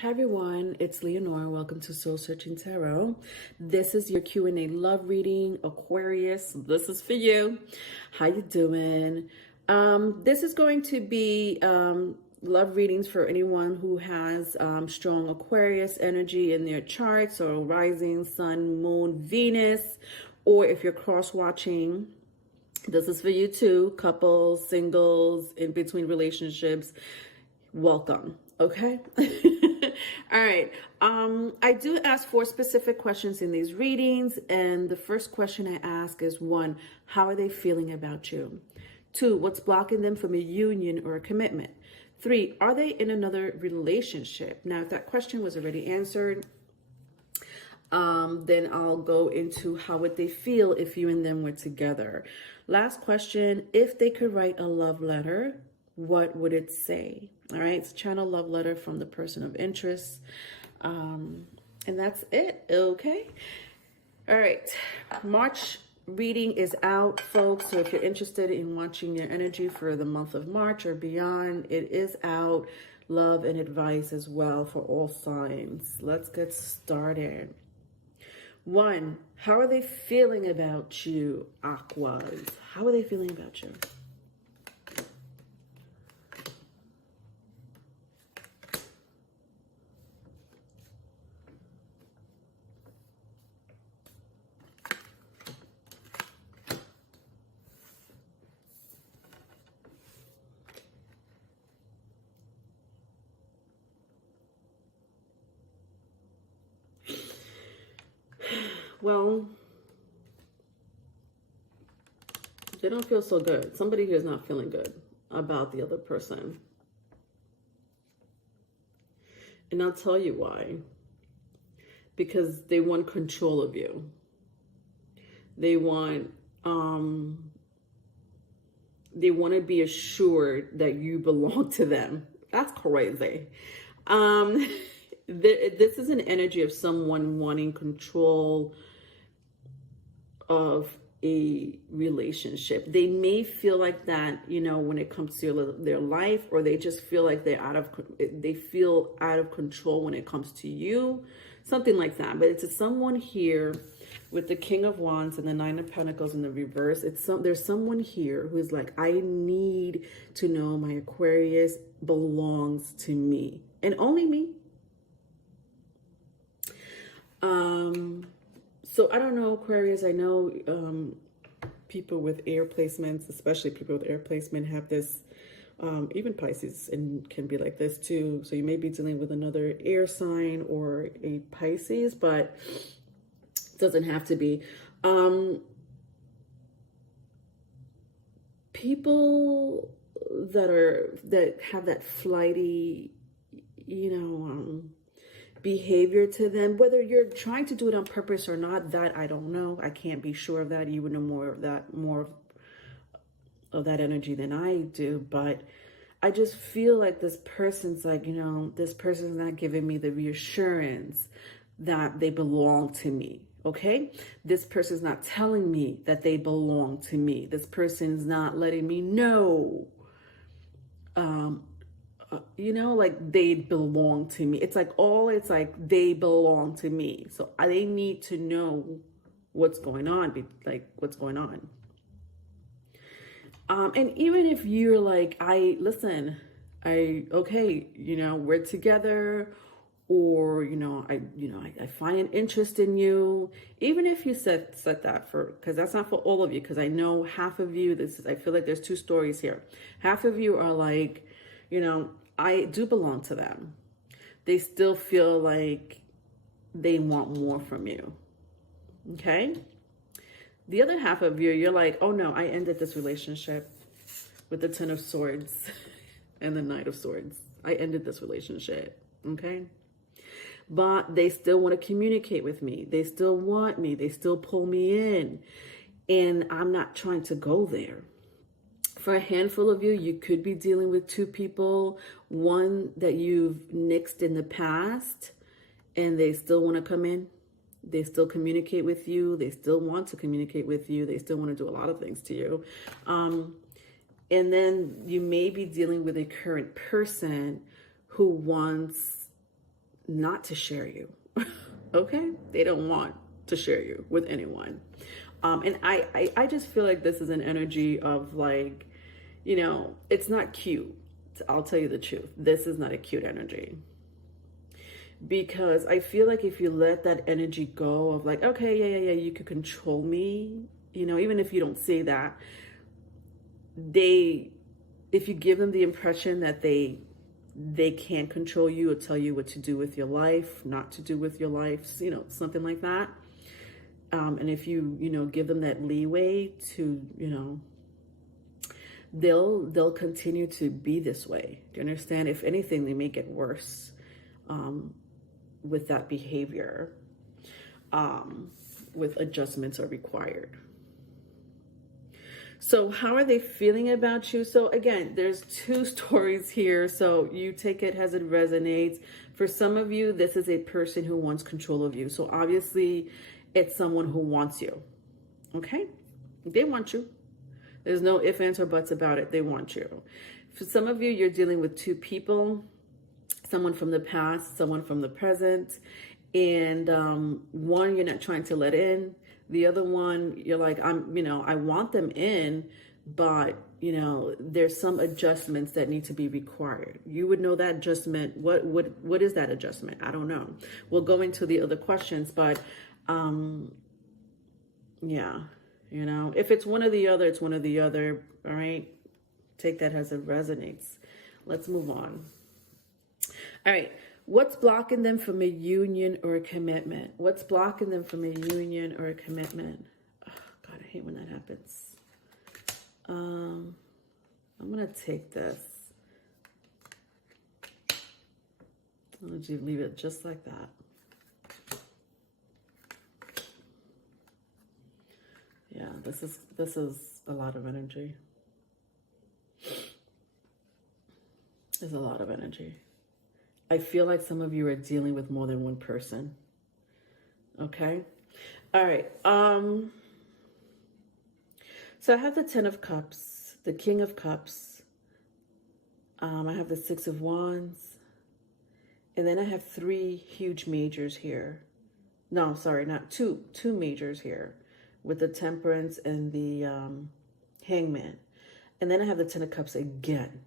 Hi everyone, it's Leonore. Welcome to Soul Searching Tarot. This is your Q&A love reading, Aquarius. This is for you. How you doing? This is going to be love readings for anyone who has strong Aquarius energy in their chart, so rising, sun, moon, Venus, or if you're cross-watching, this is for you too. Couples, singles, in between relationships, welcome. Okay. All right. I do ask 4 specific questions in these readings. And the first question I ask is 1, how are they feeling about you? 2, what's blocking them from a union or a commitment? 3, are they in another relationship? Now, if that question was already answered, then I'll go into how would they feel if you and them were together. Last question, if they could write a love letter, what would it say? All right, it's channel love letter from the person of interest. And that's it, okay? All right, March reading is out, folks. So if you're interested in watching your energy for the month of March or beyond, it is out. Love and advice as well for all signs. Let's get started. 1, how are they feeling about you, Aquas? How are they feeling about you? Well, they don't feel so good. Somebody here is not feeling good about the other person. And I'll tell you why. Because they want control of you. They want to be assured that you belong to them. That's crazy. This is an energy of someone wanting control of a relationship. They may feel like that, you know, when it comes to their life, or they just feel like they feel out of control when it comes to you, something like that. But it's someone here with the King of Wands and the 9 of Pentacles in the reverse. There's someone here who is like, I need to know my Aquarius belongs to me and only me. So I don't know, Aquarius, I know people with air placements, especially people with air placement, have this, even Pisces and can be like this too. So you may be dealing with another air sign or a Pisces, but it doesn't have to be. People that have that flighty, you know, behavior to them, whether you're trying to do it on purpose or not, that I don't know. I can't be sure of that. You would know more of that energy than I do. But I just feel like this person's like, you know, this person's not giving me the reassurance that they belong to me. Okay, this person's not telling me that they belong to me. This person's not letting me know you know, like they belong to me. It's like they belong to me. So they need to know what's going on, what's going on. And even if you're like, okay, you know, we're together, or, you know, I find an interest in you. Even if you set that because that's not for all of you, because I know half of you, I feel like there's 2 stories here. Half of you are like, you know, I do belong to them. They still feel like they want more from you. Okay? The other half of you, you're like, oh no, I ended this relationship with the 10 of Swords and the Knight of Swords. I ended this relationship. Okay? But they still want to communicate with me. They still want me. They still pull me in. And I'm not trying to go there. For a handful of you, you could be dealing with 2 people, one that you've nixed in the past, and they still want to come in. They still communicate with you. They still want to communicate with you. They still want to do a lot of things to you. And then you may be dealing with a current person who wants not to share you. Okay? They don't want to share you with anyone. And I just feel like this is an energy of like, you know, it's not cute. I'll tell you the truth. This is not a cute energy. Because I feel like if you let that energy go of like, okay, yeah, you could control me, you know, even if you don't say that, if you give them the impression that they can't control you or tell you what to do with your life, not to do with your life, you know, something like that. And if you know, give them that leeway to, you know, they'll continue to be this way. Do you understand? If anything, they may get worse with that behavior, with adjustments are required. So how are they feeling about you? So again, there's two stories here. So you take it as it resonates. For some of you, this is a person who wants control of you. So obviously it's someone who wants you. Okay? They want you. There's no ifs, ands, or buts about it. They want you. For some of you, you're dealing with two people, someone from the past, someone from the present. And one, you're not trying to let in. The other one, you're like, you know, I want them in, but, you know, there's some adjustments that need to be required. You would know that adjustment. What is that adjustment? I don't know. We'll go into the other questions, but yeah, you know, if it's one or the other, it's one or the other. All right. Take that as it resonates. Let's move on. All right. What's blocking them from a union or a commitment? What's blocking them from a union or a commitment? Oh, God, I hate when that happens. I'm going to take this. I'm going to leave it just like that. Yeah, this is a lot of energy. There's a lot of energy. I feel like some of you are dealing with more than one person. Okay. All right. So I have the 10 of Cups, the King of Cups. I have the 6 of Wands. And then I have 3 huge majors here. No, sorry, not two majors here with the Temperance and the Hangman. And then I have the 10 of Cups again.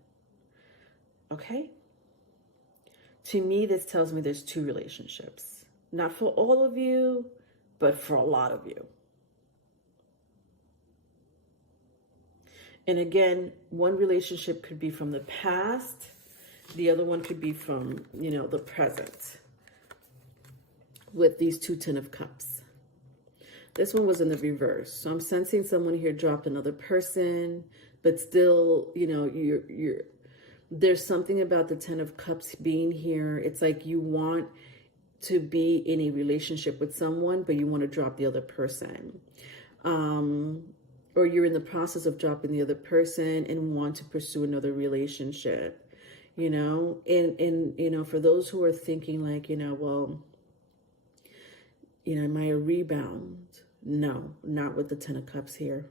Okay. To me, this tells me there's 2 relationships. Not for all of you, but for a lot of you. And again, one relationship could be from the past. The other one could be from, you know, the present. With these 2 10 of Cups. This one was in the reverse. So I'm sensing someone here dropped another person, but still, you know, there's something about the 10 of Cups being here. It's like you want to be in a relationship with someone, but you want to drop the other person. Or you're in the process of dropping the other person and want to pursue another relationship, you know? And you know, for those who are thinking like, you know, well, you know, am I a rebound? No, not with the 10 of Cups here.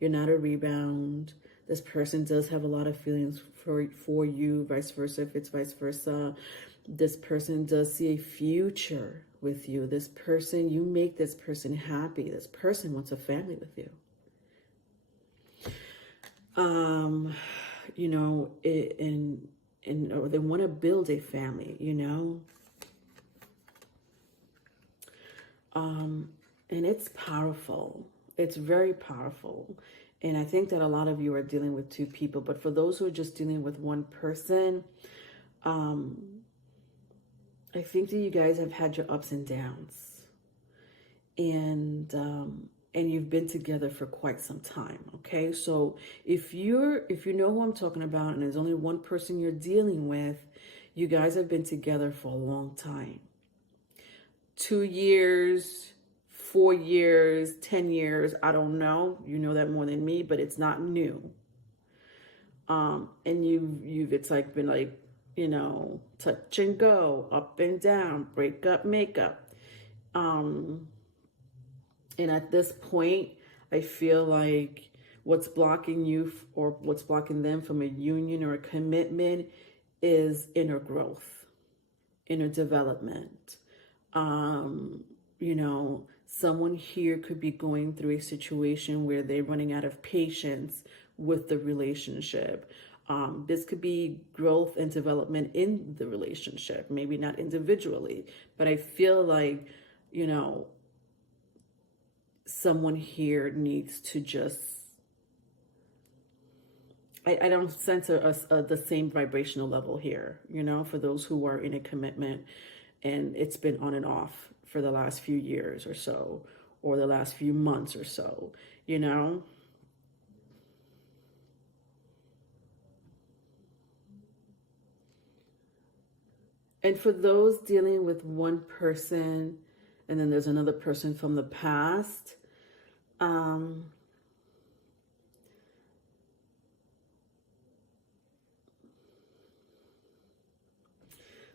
You're not a rebound. This person does have a lot of feelings for you, vice versa, if it's vice versa. This person does see a future with you. This person, you make this person happy. This person wants a family with you. You know, or they want to build a family, you know. And it's powerful. It's very powerful. And I think that a lot of you are dealing with 2 people, but for those who are just dealing with one person, I think that you guys have had your ups and downs, and you've been together for quite some time. Okay. So if you know who I'm talking about, and there's only one person you're dealing with, you guys have been together for a long time. 2 years, 4 years, 10 years, I don't know. You know that more than me, but it's not new. And it's like been like, you know, touch and go, up and down, break up, make up. And at this point, I feel like what's blocking you or what's blocking them from a union or a commitment is inner growth. inner development. You know, someone here could be going through a situation where they're running out of patience with the relationship. This could be growth and development in the relationship, maybe not individually, but I feel like, you know, someone here needs to just, I don't sense the same vibrational level here, you know, for those who are in a commitment and it's been on and off for the last few years or so, or the last few months or so, you know. And for those dealing with one person, and then there's another person from the past,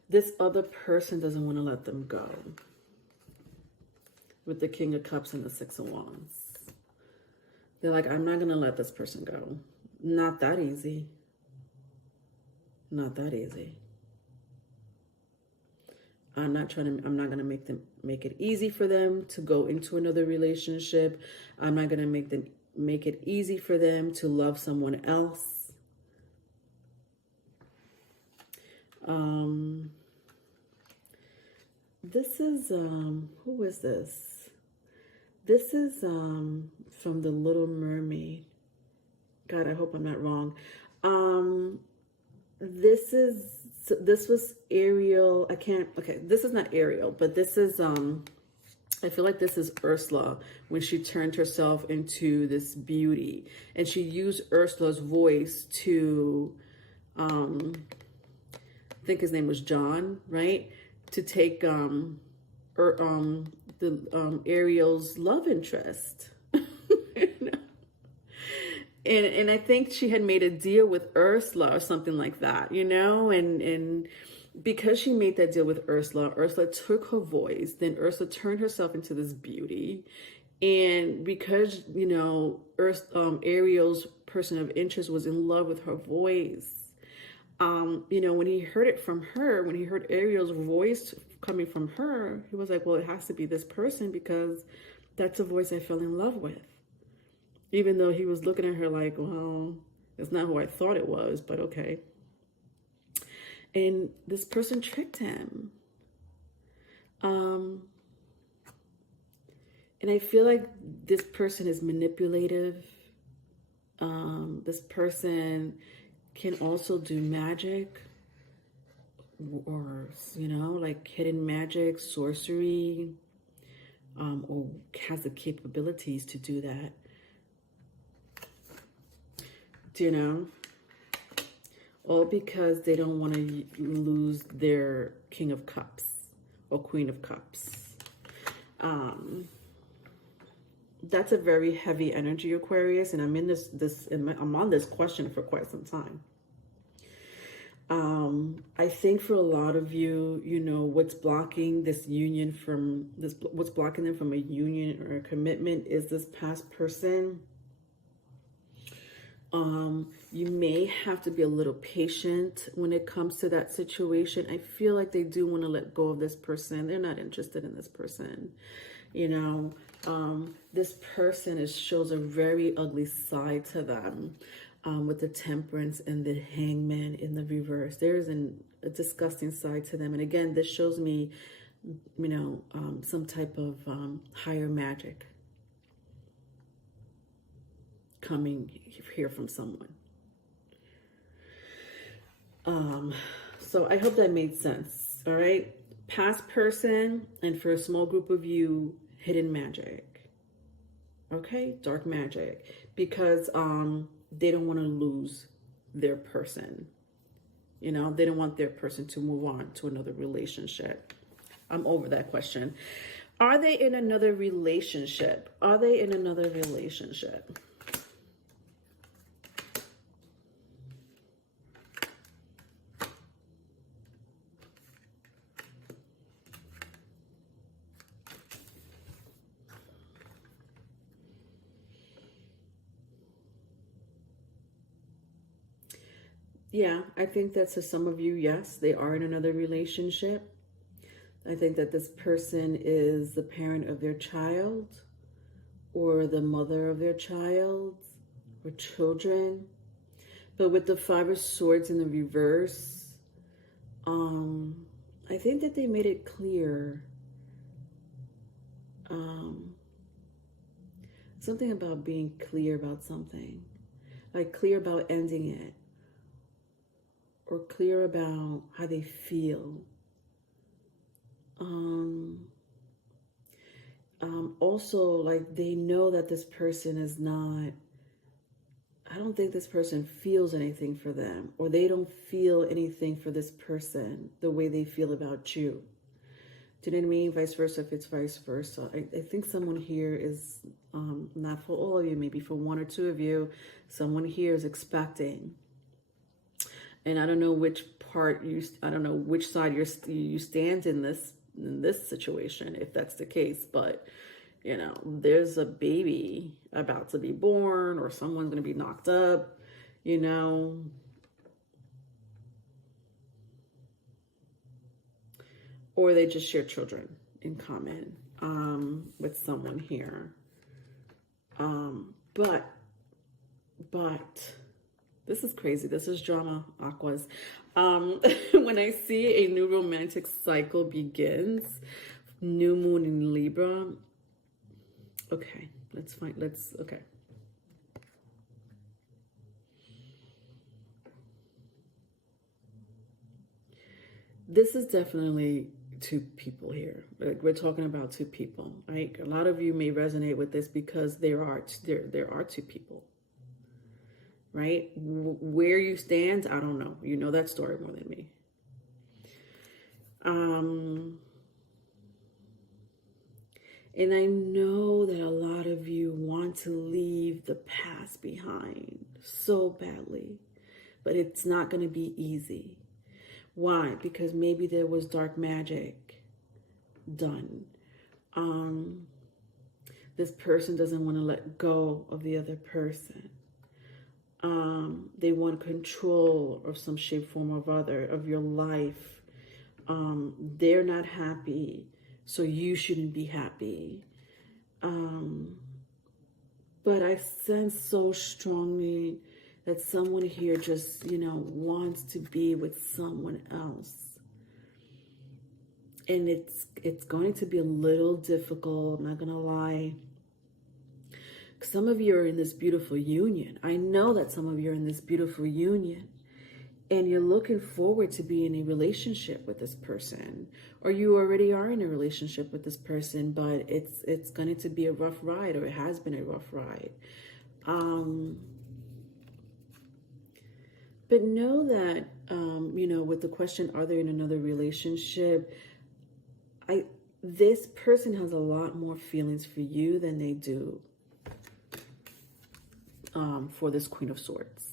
this other person doesn't want to let them go. With the King of Cups and the Six of Wands. They're like, I'm not going to let this person go. Not that easy. Not that easy. I'm not going to make it easy for them to go into another relationship. I'm not going to make it easy for them to love someone else. This is, who is this? This is from The Little Mermaid. God, I hope I'm not wrong. This was Ariel. Okay, this is not Ariel, but this is, I feel like this is Ursula when she turned herself into this beauty. And she used Ursula's voice to, I think his name was John, right? To take Ariel's love interest. And I think she had made a deal with Ursula or something like that, you know, and because she made that deal with Ursula took her voice, then Ursula turned herself into this beauty. And because, you know, Ariel's person of interest was in love with her voice, you know, when he heard it from her, when he heard Ariel's voice coming from her, he was like, well, it has to be this person because that's the voice I fell in love with. Even though he was looking at her like, well, it's not who I thought it was, but okay. And this person tricked him. And I feel like this person is manipulative. This person can also do magic or, you know, like hidden magic, sorcery, or has the capabilities to do that. Do you know? All because they don't want to lose their King of Cups or Queen of Cups. That's a very heavy energy, Aquarius, and I'm in I'm on this question for quite some time. I think for a lot of you, you know, what's blocking this union what's blocking them from a union or a commitment is this past person. You may have to be a little patient when it comes to that situation. I feel like they do want to let go of this person. They're not interested in this person. You know, this person shows a very ugly side to them, with the Temperance and the Hangman in the reverse. There's a disgusting side to them. And again, this shows me, you know, some type of higher magic coming here from someone. So I hope that made sense. All right. Past person, and for a small group of you, hidden magic. Okay. Dark magic, because they don't want to lose their person. You know, they don't want their person to move on to another relationship. I'm over that question. Are they in another relationship? Are they in another relationship? Yeah, I think that to some of you, yes, they are in another relationship. I think that this person is the parent of their child or the mother of their child or children. But with the Five of Swords in the reverse, I think that they made it clear something about being clear about something, like clear about ending it, or clear about how they feel. Also, like, they know that this person is not, I don't think this person feels anything for them, or they don't feel anything for this person the way they feel about you. Do you know what I mean? Vice versa, if it's vice versa. I think someone here is, not for all of you, maybe for one or two of you, someone here is expecting. And I don't know which part I don't know which side you stand in this situation, if that's the case, but you know, there's a baby about to be born, or someone's going to be knocked up, you know. Or they just share children in common with someone here. But this is crazy. This is drama, Aquas. When I see a new romantic cycle begins, new moon in Libra. Okay, okay. This is definitely two people here. Like, we're talking about two people, right? A lot of you may resonate with this because there are two people, right? Where you stand, I don't know. You know that story more than me. And I know that a lot of you want to leave the past behind so badly, but it's not going to be easy. Why? Because maybe there was dark magic done. This person doesn't want to let go of the other person. They want control of some shape, form, or other of your life. They're not happy, so you shouldn't be happy. But I sense so strongly that someone here just, you know, wants to be with someone else. And it's going to be a little difficult, I'm not going to lie. Some of you are in this beautiful union. I know that some of you are in this beautiful union. And you're looking forward to be in a relationship with this person. Or you already are in a relationship with this person, but it's going to be a rough ride, or it has been a rough ride. But know that, you know, with the question, are they in another relationship? This person has a lot more feelings for you than they do for this Queen of Swords.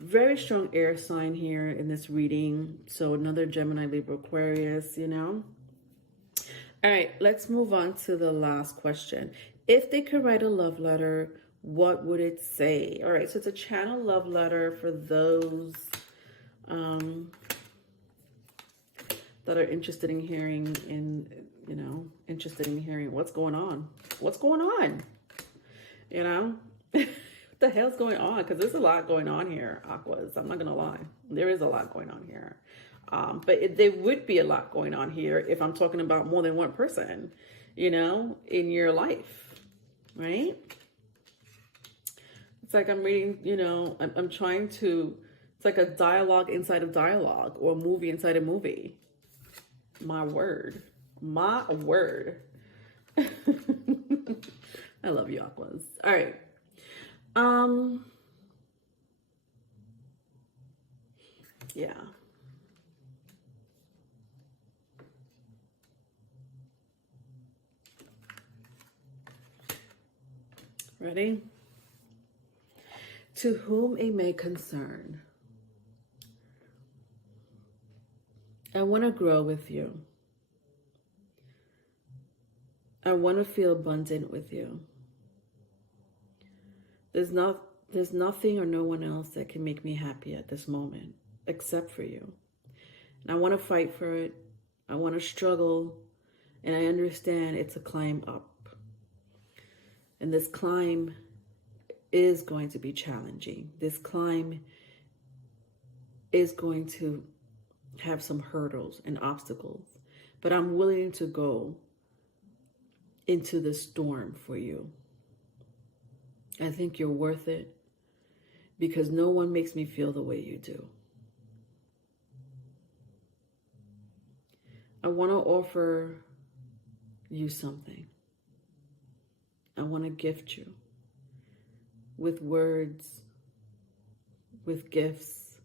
Very strong air sign here in this reading. So another Gemini, Libra, Aquarius, you know. All right, let's move on to the last question. If they could write a love letter, what would it say? All right, so it's a channel love letter for those that are interested in hearing, interested in hearing what's going on. What's going on? You know? What the hell's going on? Because there's a lot going on here, Aquas. I'm not going to lie. There is a lot going on here. But there would be a lot going on here if I'm talking about more than one person, you know, in your life, right? It's like I'm reading, you know, I'm trying to, it's like a dialogue inside of dialogue, or a movie inside a movie. My word. My word. I love you, Aquas. All right. Yeah. Ready? To whom it may concern, I want to grow with you. I want to feel abundant with you. There's nothing or no one else that can make me happy at this moment except for you. And I want to fight for it. I want to struggle. And I understand it's a climb up. And this climb is going to be challenging. This climb is going to have some hurdles and obstacles. But I'm willing to go into the storm for you. I think you're worth it because no one makes me feel the way you do. I want to offer you something. I want to gift you with words, with gifts,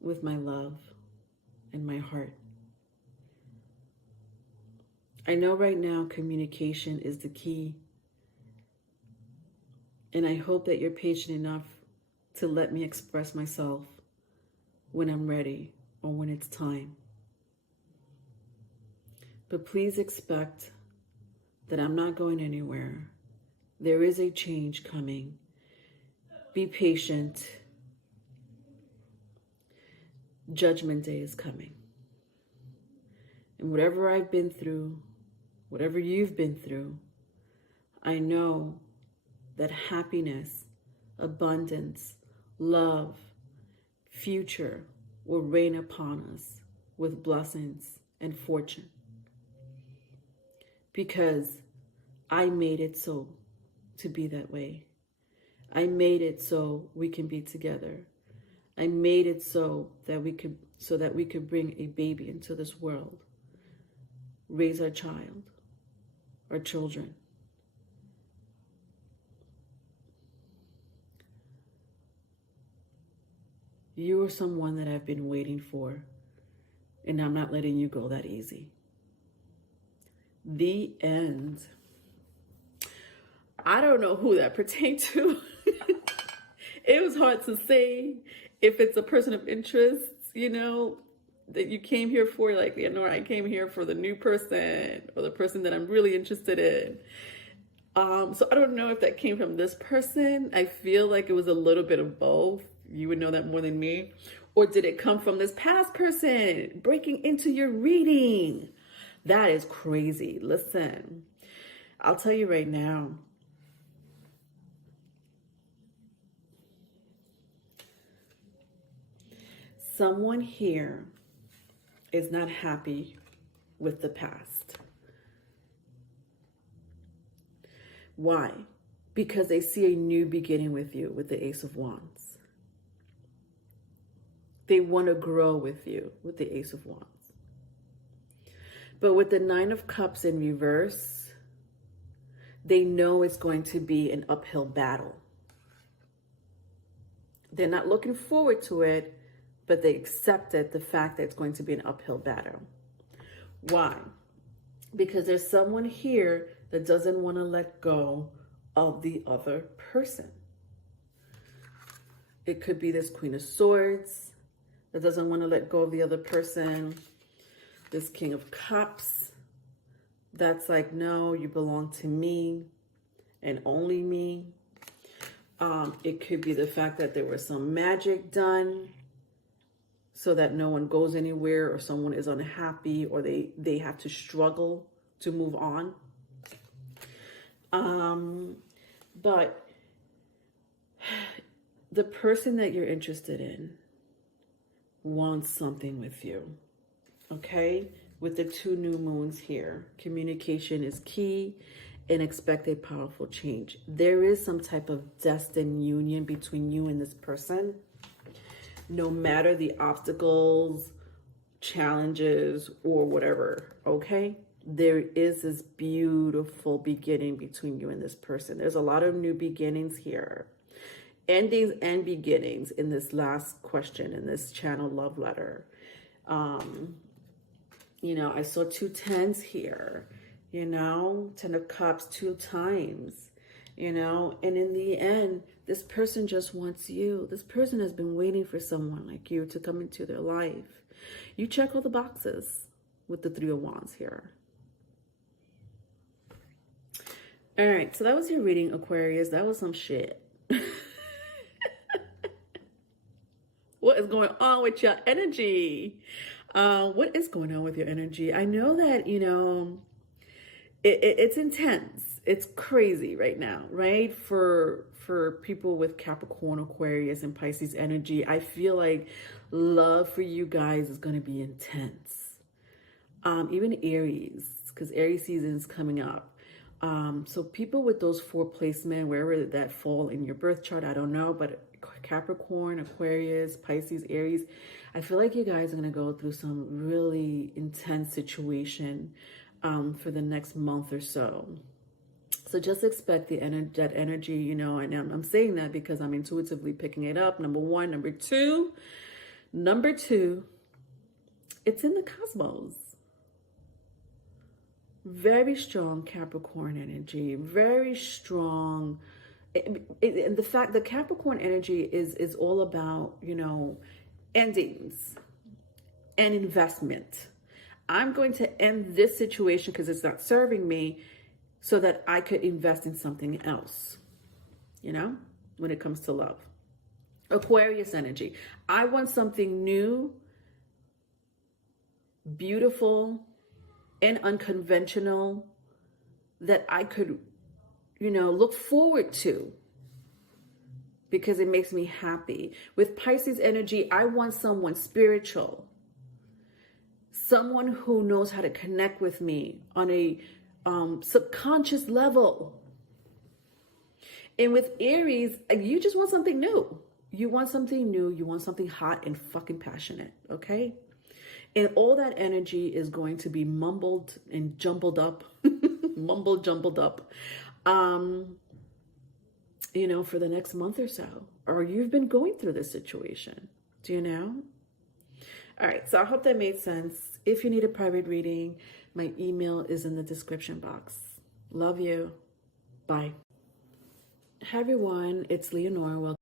with my love and my heart. I know right now communication is the key. And I hope that you're patient enough to let me express myself when I'm ready or when it's time. But please expect that I'm not going anywhere. There is a change coming. Be patient. Judgment Day is coming. And whatever I've been through, whatever you've been through, I know that happiness, abundance, love, future will rain upon us with blessings and fortune. Because I made it so to be that way. I made it so we can be together. I made it so that we could bring a baby into this world, raise our child, our children. You are someone that I've been waiting for, and I'm not letting you go that easy. The end. I don't know who that pertained to. It was hard to say if it's a person of interest, you know, that you came here for, like, I came here for the new person or the person that I'm really interested in. So I don't know if that came from this person. I feel like it was a little bit of both. You would know that more than me. Or did it come from this past person breaking into your reading? That is crazy. Listen, I'll tell you right now. Someone here is not happy with the past. Why? Because they see a new beginning with you with the Ace of Wands. They want to grow with you with the Ace of Wands. But with the Nine of Cups in reverse, they know it's going to be an uphill battle. They're not looking forward to it, but they accepted the fact that it's going to be an uphill battle. Why? Because there's someone here that doesn't want to let go of the other person. It could be this Queen of Swords that doesn't want to let go of the other person. This King of Cups that's like, no, you belong to me and only me. It could be the fact that there was some magic done so that no one goes anywhere, or someone is unhappy, or they have to struggle to move on. But the person that you're interested in wants something with you, okay? With the two new moons here, communication is key, and expect a powerful change. There is some type of destined union between you and this person. No matter the obstacles, challenges, or whatever, okay? There is this beautiful beginning between you and this person. There's a lot of new beginnings here. Endings and beginnings in this last question, in this channel love letter. You know, I saw 2 10s here, you know, 10 of Cups 2 times, you know, and in the end, this person just wants you. This person has been waiting for someone like you to come into their life. You check all the boxes with the 3 of Wands here. All right, so that was your reading, Aquarius. That was some shit. What what is going on with your energy? What is going on with your energy? I know that, it's intense. It's crazy right now, right? For people with Capricorn, Aquarius, and Pisces energy, I feel like love for you guys is going to be intense. Even Aries, because Aries season is coming up. So people with those 4 placement, wherever that fall in your birth chart, I don't know, but Capricorn, Aquarius, Pisces, Aries, I feel like you guys are going to go through some really intense situation for the next month or so. So just expect that energy, and I'm saying that because I'm intuitively picking it up. Number one. Number two, it's in the cosmos. Very strong Capricorn energy, very strong. And the fact that Capricorn energy is all about, endings and investment. I'm going to end this situation because it's not serving me so that I could invest in something else, when it comes to love. Aquarius energy. I want something new, beautiful, and unconventional that I could, look forward to because it makes me happy. With Pisces energy, I want someone spiritual, someone who knows how to connect with me on a subconscious level. And with Aries, you just want something new. You want something new. You want something hot and fucking passionate, okay? And all that energy is going to be mumbled and jumbled up, jumbled up, for the next month or so. Or you've been going through this situation. Do you know? All right, so I hope that made sense. If you need a private reading, my email is in the description box. Love you. Bye. Hi, everyone. It's Leonora. Welcome.